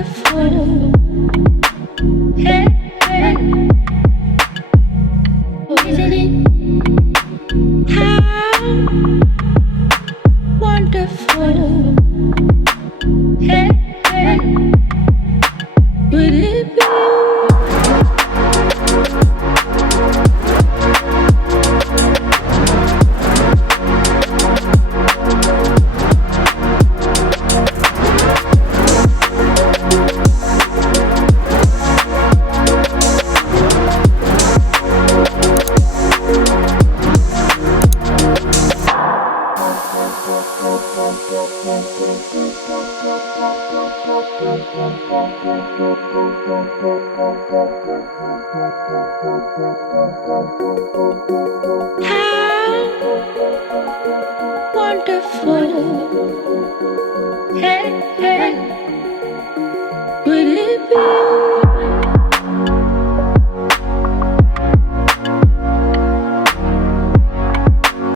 wonderful. Hey, hey. Isn't it? How wonderful. Hey, hey. Would it be? How wonderful. Hey, hey. Would it be?